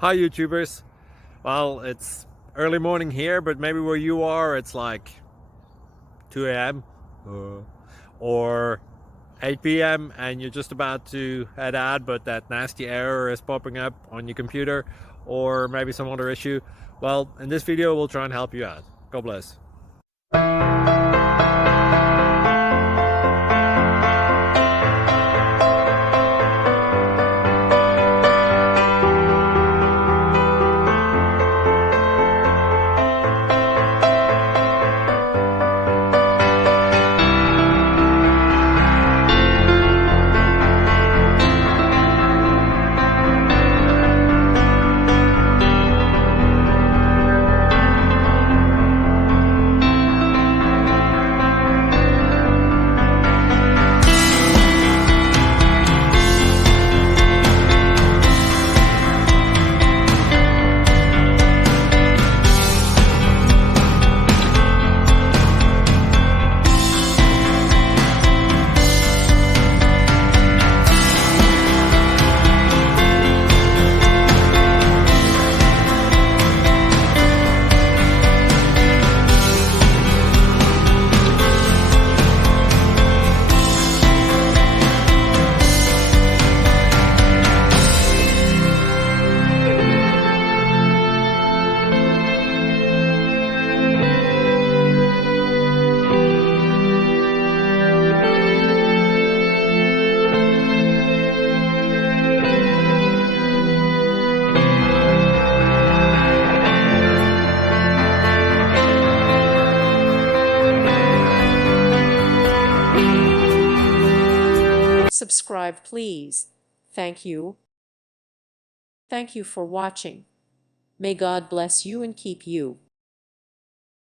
Hi YouTubers. Well, it's early morning here, but maybe where you are it's like 2 a.m. or 8 p.m. and you're just about to head out, but that nasty error is popping up on your computer, or maybe some other issue. Well, in this video we'll try and help you out. God bless. Subscribe please. Thank you. Thank you for watching. May God bless you and keep you.